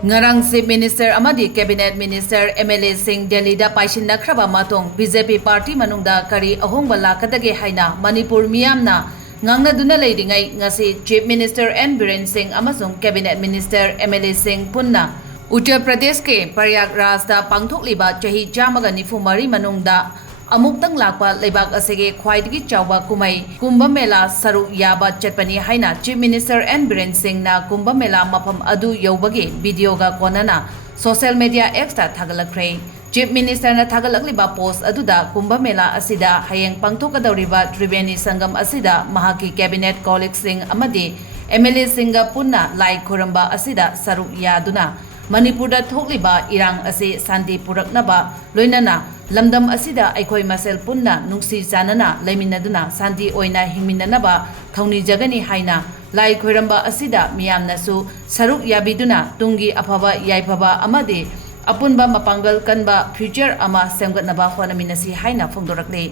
Ngarang Chief Minister amadi Cabinet Minister MLA Singh Delhi da paishinna khraba matong BJP Party manungda kari ahongba lakadage haina Manipur miyamna ngangna duna leiringai ngasi Chief Minister N Biren Singh amasung Cabinet Minister MLA Singh punna Uttar Pradesh ke Prayagraj da Pangthokliba chahi 194 manungda amuktang lakpa leibak asege khwaidagi chawba kumai Kumbh Mela Saruk Yaba chatpani haina Chief Minister N Biren Singh na Kumbh Mela mafam adu yobagi video ga konana social media X ta thagalakre Chief Minister na thagalakliba post aduda Kumbh Mela asida hayeng pangthokadawriba Triveni Sangam asida mahaki cabinet colleague Singh amadi MLA Singha punna lai khuramba asida Saruk Yaduna Manipurda thokliba irang ase santi puraknaba loinana lamdam asida aikoi masel punna nungsi janana leiminaduna santi oina hingminanaba thauni jagani haina lai khoiramba asida miyamnasu saruk yabiduna tungi afaba yaifaba amade apunba mapangal kanba future ama semgatnaba honaminasi haina phongdorakle